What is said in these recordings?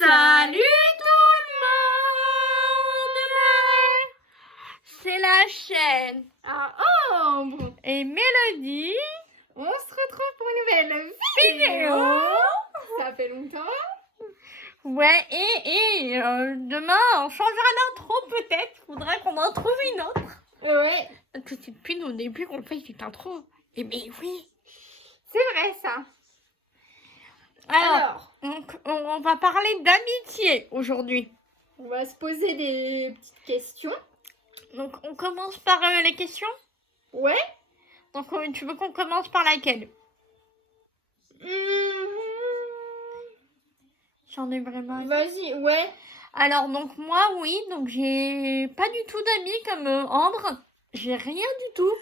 Salut tout le monde! C'est la chaîne Ah, Ambre, et Mélodie on se retrouve pour une nouvelle vidéo. Ça fait longtemps. Ouais, et demain on changera d'intro peut-être. Faudrait qu'on en trouve une autre. Ouais, Parce que c'est depuis nos débuts qu'on fait cette intro. Et mais oui. c'est vrai ça. Alors, on va parler d'amitié aujourd'hui. On va se poser des petites questions. Donc on commence par les questions. Ouais. Donc tu veux qu'on commence par laquelle? J'en ai vraiment. Vas-y, ouais. Alors donc moi oui, donc j'ai pas du tout d'amis comme Ambre. J'ai rien du tout.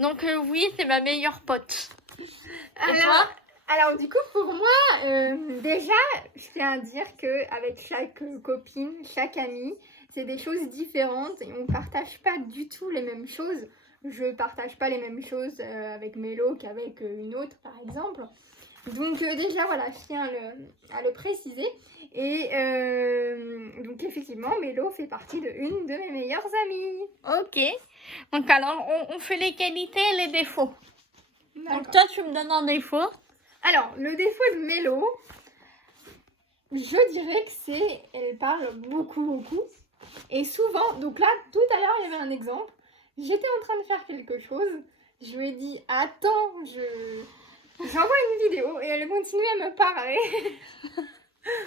Donc oui, c'est ma meilleure pote. Alors du coup pour moi, déjà, je tiens à dire que avec chaque copine, chaque amie, c'est des choses différentes et on partage pas du tout les mêmes choses. Je partage pas les mêmes choses avec Mélo qu'avec une autre par exemple. Donc déjà voilà, je tiens à le préciser. Et donc effectivement, Mélo fait partie de une de mes meilleures amies. Ok. Donc alors on fait les qualités et les défauts. D'accord. Donc toi tu me donnes un défaut. Alors le défaut de Mélo, je dirais que elle parle beaucoup. Et souvent, donc là tout à l'heure il y avait un exemple. J'étais en train de faire quelque chose. Je lui ai dit attends, j'envoie une vidéo et elle continuait à me parler.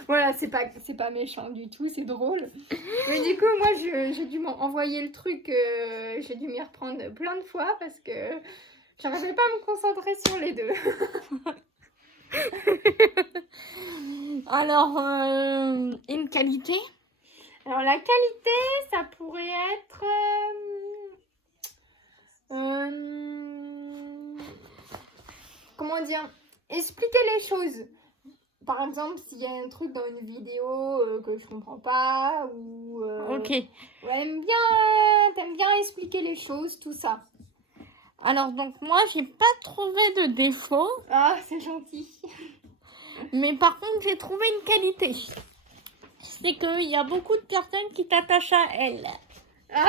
Voilà, c'est pas méchant du tout, c'est drôle. Mais du coup, moi, j'ai dû m'envoyer le truc, j'ai dû m'y reprendre plein de fois parce que j'arrivais pas à me concentrer sur les deux. Alors une qualité. Alors, la qualité, ça pourrait être... comment dire? Expliquer les choses. Par exemple, s'il y a un truc dans une vidéo que je comprends pas ou... Ok. Ouais, t'aimes bien expliquer les choses, tout ça. Alors donc moi j'ai pas trouvé de défaut. Ah, c'est gentil. Mais par contre j'ai trouvé une qualité. C'est qu'il y a beaucoup de personnes qui t'attachent à elle. Ah.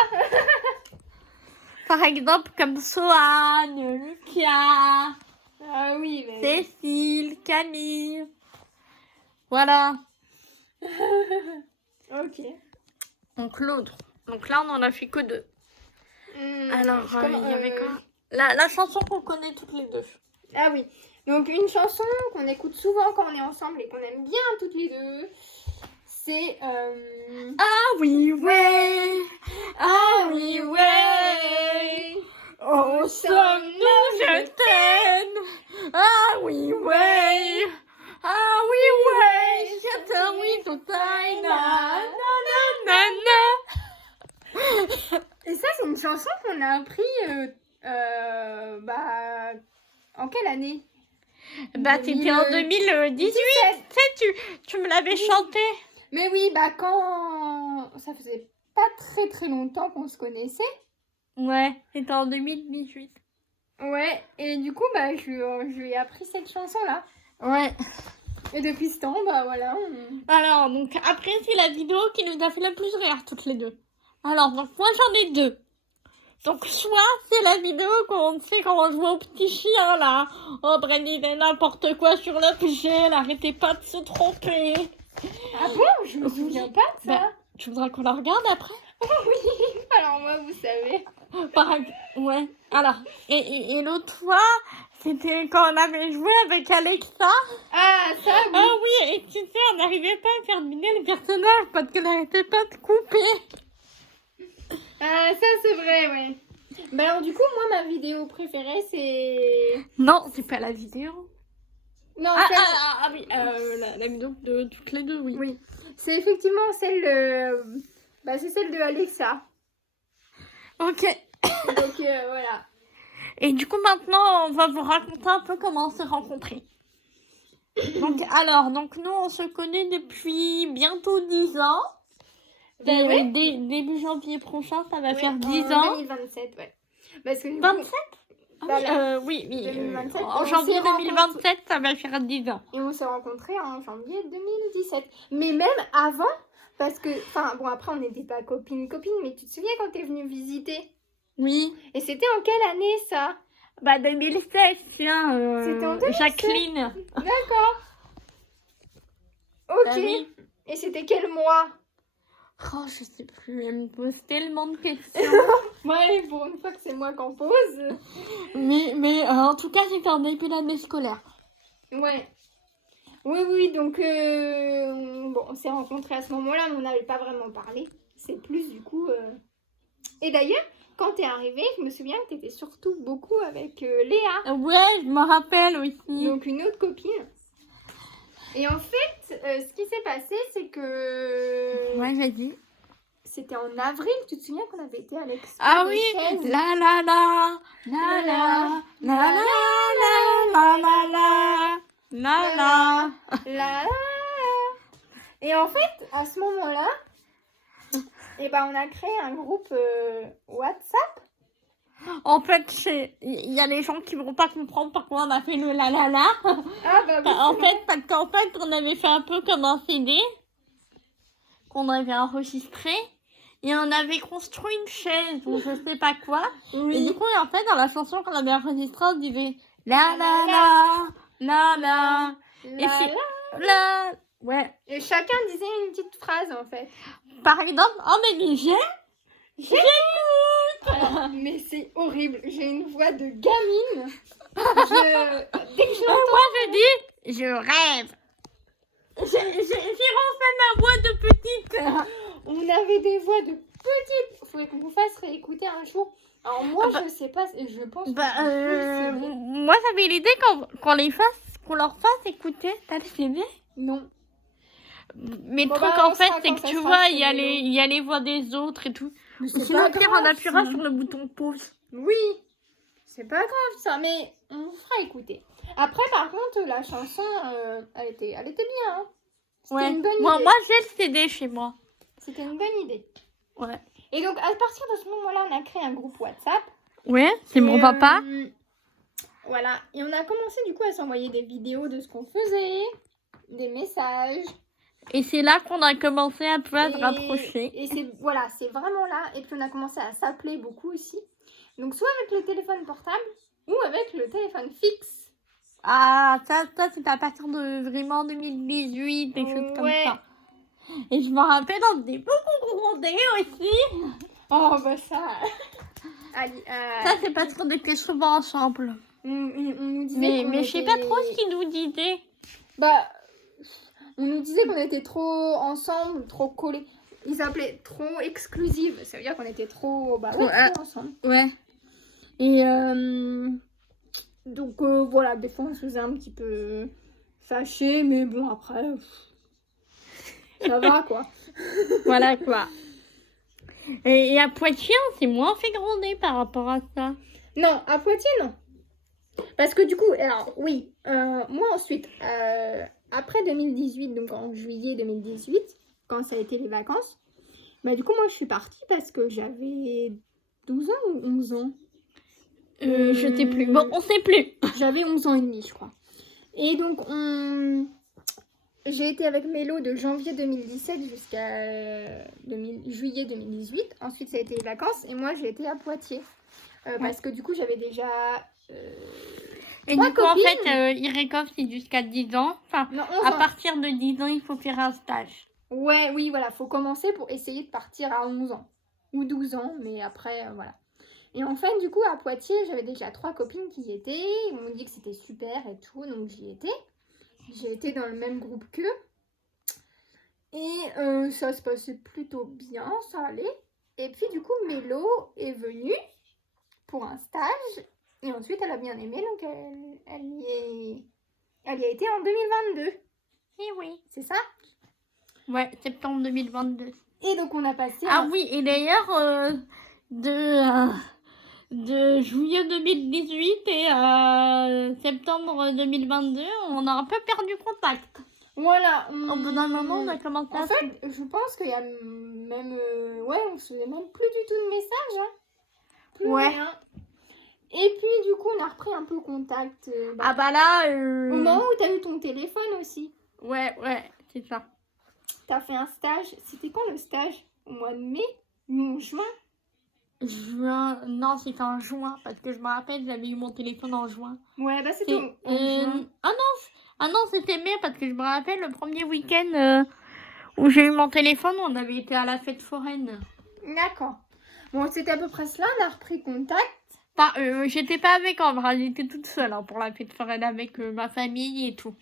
Par exemple comme Soane, Lucas, Ah oui, mais... Cécile, Camille. Voilà. Ok. Donc l'autre. Donc là on en a fait que deux. Alors il y avait quoi? La chanson qu'on connaît toutes les deux. Ah oui. Donc une chanson qu'on écoute souvent quand on est ensemble et qu'on aime bien toutes les deux, c'est... Ah oui, ouais. Ah oui, ouais. Oh, sommes-nous, je t'aime. Ah oui, ouais. Ah oui, ouais. Je t'aime, oui, tout à Et ça, c'est une chanson qu'on a appris... en quelle année? Bah, c'était en 2018. Tu me l'avais chanté. Mais oui, quand... Ça faisait pas très longtemps qu'on se connaissait. Ouais, c'était en 2018. Ouais, et du coup, je lui ai appris cette chanson-là. Ouais. Et depuis ce temps, voilà. Alors, donc, après, c'est la vidéo qui nous a fait le plus rire, toutes les deux. Alors, donc, moi, j'en ai deux. Donc, soit c'est la vidéo qu'on fait quand on joue au petit chien, là. Oh, Brandy fait n'importe quoi sur le pied, elle arrêtait pas de se tromper. Ah bon? Je me souviens pas de ça. Tu voudrais qu'on la regarde après? Oh oui, alors moi, vous savez. Ouais, alors. Et l'autre fois, c'était quand on avait joué avec Alexa. Ah, ça, oui. Ah oui, et tu sais, on n'arrivait pas à terminer le personnage parce qu'elle n'arrêtait pas de couper. Ah, ça, c'est vrai, ouais. Alors, du coup, moi, ma vidéo préférée, c'est... Non, c'est pas la vidéo. Non, Oui, la vidéo de toutes les deux, oui. Oui, c'est effectivement celle de... c'est celle de Alexa. Ok. Donc, voilà. Et du coup, maintenant, on va vous raconter un peu comment on s'est rencontrés. Donc nous, on se connaît depuis bientôt 10 ans. Ouais. Début janvier prochain, ça va faire 10 ans. 2027, ouais. Parce que, 27 ? Oui. 2027, En on janvier s'est 2027, ça va faire 10 ans. Et on s'est rencontrés en janvier 2017. Mais même avant, parce que, enfin, bon, après, on n'était pas copines, mais tu te souviens quand t'es venue visiter? Oui. Et c'était en quelle année, ça? 2016, tiens. C'était en 2016. Jacqueline. D'accord. Ok. Bah oui. Et c'était quel mois? Oh, je sais plus, elle me pose tellement de questions. Ouais, pour une fois que c'est moi qu'en pose. mais en tout cas, c'était en début d'année scolaire. Ouais. Oui, donc, bon, on s'est rencontrés à ce moment-là, mais on n'avait pas vraiment parlé. C'est plus, du coup... Et d'ailleurs, quand t'es arrivée, je me souviens que t'étais surtout beaucoup avec Léa. Ouais, je me rappelle aussi. Donc, une autre copine. Et en fait, ce qui s'est passé, c'est que... Ouais, j'ai dit. C'était en avril, tu te souviens qu'on avait été à l'expo Ah des oui, chaises. la la la, la la, la la la, la la. La. Et en fait, à ce moment-là, eh ben, on a créé un groupe WhatsApp. En fait, il y a des gens qui vont pas comprendre pourquoi on a fait le la la la. Ah bah oui. Parce qu'en fait, on avait fait un peu comme un CD qu'on avait enregistré. Et on avait construit une chaise ou je sais pas quoi. Oui. Et du coup, en fait, dans la chanson qu'on avait enregistrée, on disait la la la, la la. La. Ouais. Et chacun disait une petite phrase en fait. Par exemple, oh mais j'écoute. Alors, mais c'est horrible. J'ai une voix de gamine. Dès que je l'entends. Moi, je dis, je rêve. J'ai refait ma voix de petite. On avait des voix de petites. Il faudrait qu'on vous fasse réécouter un jour. Alors moi, je sais pas. Je pense que moi, j'avais l'idée qu'on leur fasse écouter. T'as le CD? Non. Mais le Bon, truc, bah, en fait, on c'est sera que quand tu ça vois, sera il y a sur le il y a les voix des autres et tout. Mais c'est Sinon, pas au pire, on grave, appuiera ça. sur le bouton pause. Oui, c'est pas grave ça, mais on vous fera écouter. Après, par contre, la chanson, elle était bien. Hein. C'était une bonne idée. Moi, j'ai le CD chez moi. C'était une bonne idée. Ouais. Et donc, à partir de ce moment-là, on a créé un groupe WhatsApp. Ouais, c'est mon papa. Voilà. Et on a commencé du coup à s'envoyer des vidéos de ce qu'on faisait, des messages. Et c'est là qu'on a commencé un peu à se rapprocher. Et c'est vraiment là. Et puis on a commencé à s'appeler beaucoup aussi. Donc soit avec le téléphone portable ou avec le téléphone fixe. Ah, ça c'était à partir de vraiment 2018, des choses comme ça. Et je me rappelle, on faisait beaucoup gronder aussi. Oh, bah ça... Allez, ça, c'est parce qu'on était souvent ensemble. On nous disait mais je sais pas trop ce qu'ils nous disaient. Bah, on nous disait qu'on était trop ensemble, trop collés. Ils s'appelaient trop exclusives. Ça veut dire qu'on était trop, trop ensemble. Ouais. Et donc voilà, des fois on se faisait un petit peu fâcher, mais bon après, ça va quoi. Voilà quoi. Et à Poitiers, on s'est moins fait gronder par rapport à ça. Non, à Poitiers, non. Parce que du coup, alors oui, moi ensuite, après 2018, donc en juillet 2018, quand ça a été les vacances, bah du coup moi je suis partie parce que j'avais 12 ans ou 11 ans. Je sais plus. Bon, on sait plus. J'avais 11 ans et demi, je crois. Et donc, j'ai été avec Mélo de janvier 2017 jusqu'à juillet 2018. Ensuite, ça a été les vacances. Et moi, j'ai été à Poitiers. Parce que du coup, j'avais déjà... et du coup, en fait, Irekov, c'est jusqu'à 10 ans. Enfin, non, à partir de 10 ans, il faut faire un stage. Ouais, oui, voilà. Faut commencer pour essayer de partir à 11 ans. Ou 12 ans, mais après, voilà. Et en fait, du coup, à Poitiers, j'avais déjà 3 copines qui y étaient. Ils m'ont dit que c'était super et tout, donc j'y étais. J'ai été dans le même groupe qu'eux. Et ça se passait plutôt bien, ça allait. Et puis, du coup, Mélo est venue pour un stage. Et ensuite, elle a bien aimé, donc elle y a été en 2022. Et oui. C'est ça? Ouais, septembre 2022. Et donc, on a passé... Ah oui, et d'ailleurs, de juillet 2018 et septembre 2022, on a un peu perdu contact. Voilà. Au bout d'un moment, on a commencé En fait, je pense qu'il y a même... on se faisait même plus du tout de messages. Hein. Plus rien. Et puis, du coup, on a repris un peu contact. Ah bah là... Au moment où t'as eu ton téléphone aussi. Ouais, c'est ça. T'as fait un stage. C'était quand le stage? Au mois de mai ou juin? Juin... Non, c'était en juin, parce que je me rappelle, j'avais eu mon téléphone en juin. Ouais, bah c'était Et, en juin. Ah non, c'était mai, parce que je me rappelle, le premier week-end où j'ai eu mon téléphone, on avait été à la fête foraine. D'accord. Bon, c'était à peu près cela. On a repris contact. Enfin, j'étais pas avec Ambre, j'étais toute seule hein, pour la fête foraine avec ma famille et tout.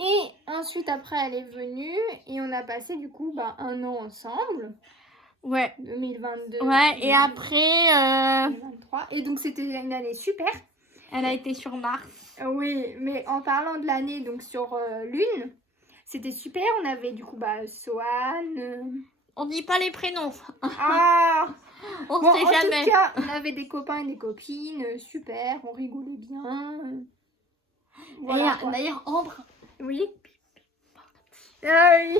Et ensuite, après, elle est venue. Et on a passé, du coup, 1 an ensemble. Ouais. 2022. Ouais, et après... 2023. Et donc, c'était une année super. Elle a été sur Mars. Oui, mais en parlant de l'année, donc sur Lune, c'était super. On avait du coup Sohan. On dit pas les prénoms. Ah On bon, sait en jamais. tout cas, on avait des copains et des copines. Super, on rigolait bien. Voilà, quoi. D'ailleurs, Ambre... Oui. Ah oui.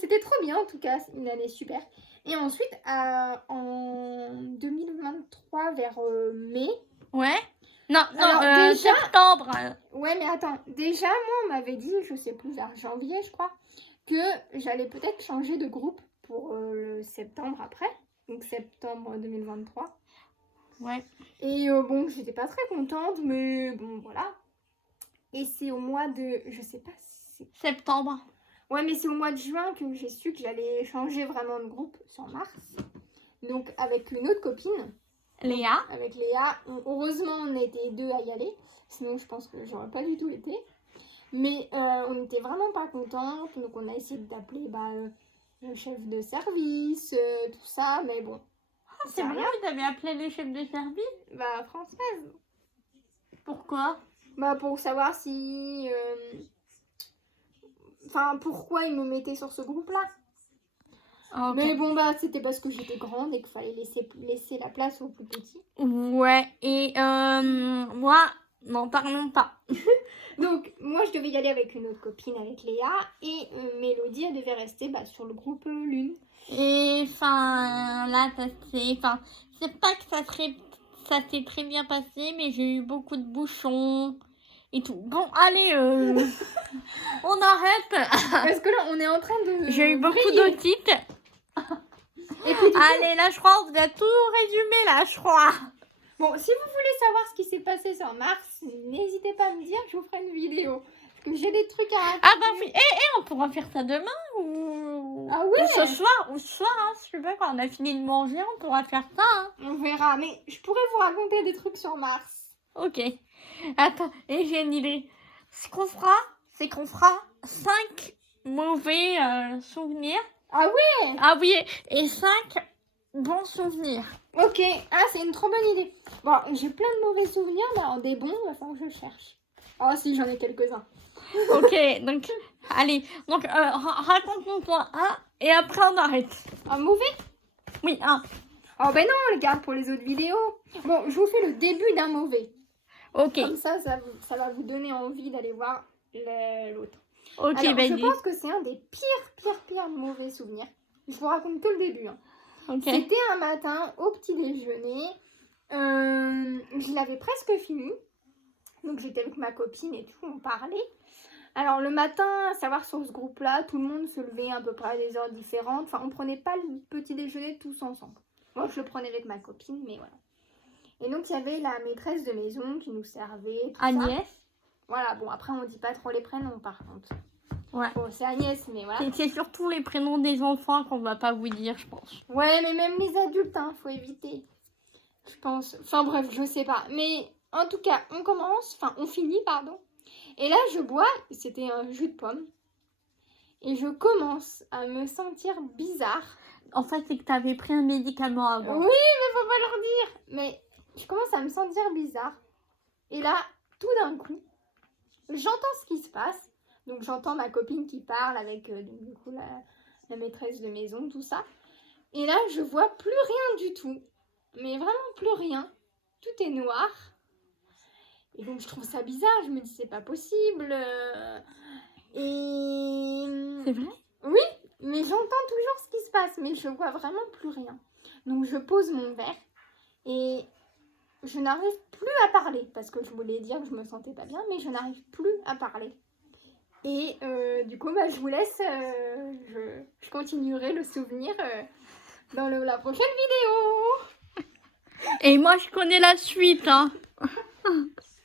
C'était trop bien en tout cas, une année super. Et ensuite, en 2023, vers mai. Ouais. Non, Alors, déjà... septembre. Ouais, mais attends, déjà, moi, on m'avait dit, je sais plus, vers janvier, je crois, que j'allais peut-être changer de groupe pour le septembre après, donc septembre 2023. Ouais. Et bon, j'étais pas très contente, mais bon, voilà. Et c'est au mois de, je sais pas si c'est... Septembre. Ouais, mais c'est au mois de juin que j'ai su que j'allais changer vraiment de groupe sur Mars. Donc, avec une autre copine. Léa. Avec Léa. Heureusement, on était 2 à y aller. Sinon, je pense que j'aurais pas du tout été. Mais on n'était vraiment pas contentes. Donc, on a essayé d'appeler le chef de service, tout ça. Mais bon. C'est vrai, vous avez appelé les chefs de service? Française. Pourquoi? Pour savoir si... Enfin, pourquoi ils me mettaient sur ce groupe-là. Okay. Mais bon, c'était parce que j'étais grande et qu'il fallait laisser la place aux plus petits. Ouais, et moi, n'en parlons pas. Donc, moi, je devais y aller avec une autre copine, avec Léa, et Mélodie, elle devait rester sur le groupe Lune. Et enfin, là, c'est pas que ça s'est très bien passé, mais j'ai eu beaucoup de bouchons et tout. Bon, allez, on arrête. Parce que là, on est en train de... J'ai eu beaucoup d'otites. Et puis, allez, là, je crois, on a tout résumé, là, je crois. Bon, si vous voulez savoir ce qui s'est passé sur Mars, n'hésitez pas à me dire, je vous ferai une vidéo. Parce que j'ai des trucs à raconter. Ah oui, on pourra faire ça demain ou... Ah oui. Ou ce soir, hein, je sais pas, quand on a fini de manger, on pourra faire ça. Hein. On verra, mais je pourrais vous raconter des trucs sur Mars. Ok. Attends, et j'ai une idée. Ce qu'on fera, c'est qu'on fera 5 mauvais souvenirs. Ah ouais. Ah oui, et 5 bons souvenirs. Ok, c'est une trop bonne idée. Bon, j'ai plein de mauvais souvenirs, mais alors des bons, il va falloir que je cherche. Ah si, j'en ai quelques-uns. Ok, donc, allez, donc raconte-nous-toi un, et après on arrête. Un mauvais? Oui, un. Oh ben non, on le garde pour les autres vidéos. Bon, je vous fais le début d'un mauvais. Ok. Comme ça va vous donner envie d'aller voir l'autre. Ok, alors, je pense que c'est un des pires mauvais souvenirs. Je vous raconte que le début. Hein. Okay. C'était un matin au petit déjeuner. Je l'avais presque fini. Donc j'étais avec ma copine et tout, on parlait. Alors le matin, à savoir sur ce groupe-là, tout le monde se levait à peu près à des heures différentes. Enfin, on prenait pas le petit déjeuner tous ensemble. Moi, je le prenais avec ma copine, mais voilà. Et donc, il y avait la maîtresse de maison qui nous servait. Agnès. Ça. Voilà, bon, après, on dit pas trop les prénoms, par contre. Ouais. Bon, c'est Agnès, mais voilà. C'est surtout les prénoms des enfants qu'on va pas vous dire, je pense. Ouais, mais même les adultes, hein, faut éviter. Je pense. Enfin, bref, je sais pas. Mais en tout cas, on finit, pardon. Et là, je bois, c'était un jus de pomme. Et je commence à me sentir bizarre. En fait, c'est que tu avais pris un médicament avant. Oui, mais faut pas leur dire. Mais je commence à me sentir bizarre. Et là, tout d'un coup, j'entends ce qui se passe. Donc, j'entends ma copine qui parle avec, du coup, la maîtresse de maison, tout ça. Et là, je vois plus rien du tout. Mais vraiment plus rien. Tout est noir. Et donc, je trouve ça bizarre. Je me dis, c'est pas possible. Et... C'est vrai? Oui, mais j'entends toujours ce qui se passe. Mais je vois vraiment plus rien. Donc, je pose mon verre. Et je n'arrive plus à parler parce que je voulais dire que je me sentais pas bien, mais je n'arrive plus à parler. Et du coup, je vous laisse, je continuerai le souvenir dans la prochaine vidéo. Et moi, je connais la suite, hein.